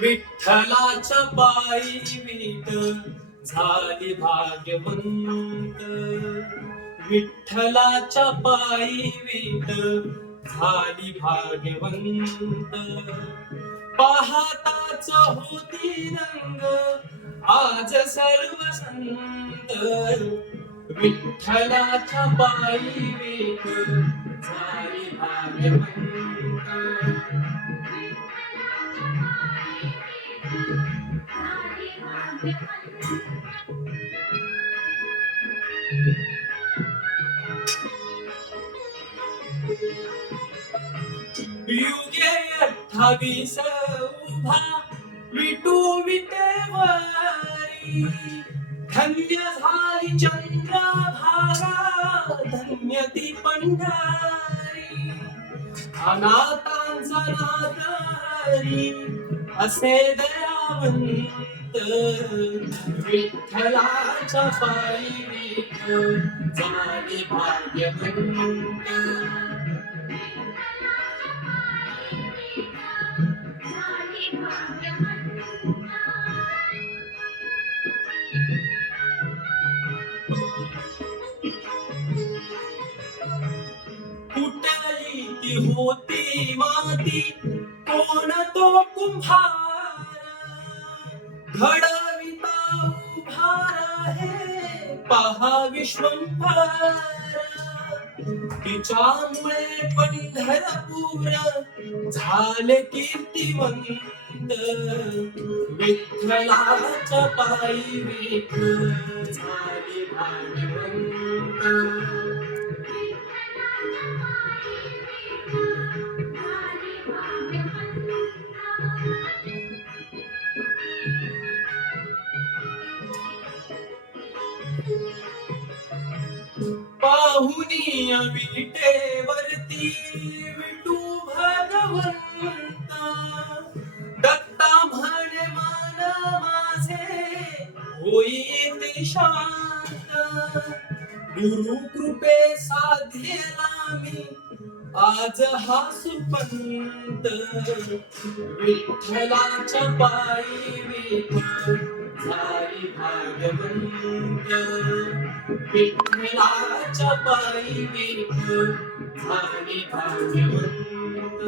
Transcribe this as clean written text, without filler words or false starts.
विठ्ठलाच्या पायी वीट झाली भाग्यवंत. विठ्ठलाच्या पायी वीट झाली भाग्यवंत. पाहताच होती रंग आज सर्व संत. विठ्ठलाच्या पायी वीट झाली भाग्यवंत. युगे 28 उभा विटू विटेवरी. धन्य झाली चंद्रभागा धन्य ती पंढरी. अनाथांचा नाथ हरी असे दयावंत. विठ्ठलाच्या पायी विठ झाली भाग्यवंत. कुठली ती होती माती कोण तो कुंभार. घडविता उभार हे पहा विश्वंभर. तिच्यामुळे पंढरपूर झाले कीर्तिवंत. विठ्ठलाच्या पायी विठ झाली भाग्यवंत. पाहुनिया विटेवरती विटू भगवंता. दत्ता म्हणे मान माझे होई ते शांत. गुरु कृपे साधेला मी आज हा सुपंत. विठ्ठलाच्या पायी विठ झाली भाग्यवंत. विठ्ठलाच्या पायी विठ झाली भाग्यवंत.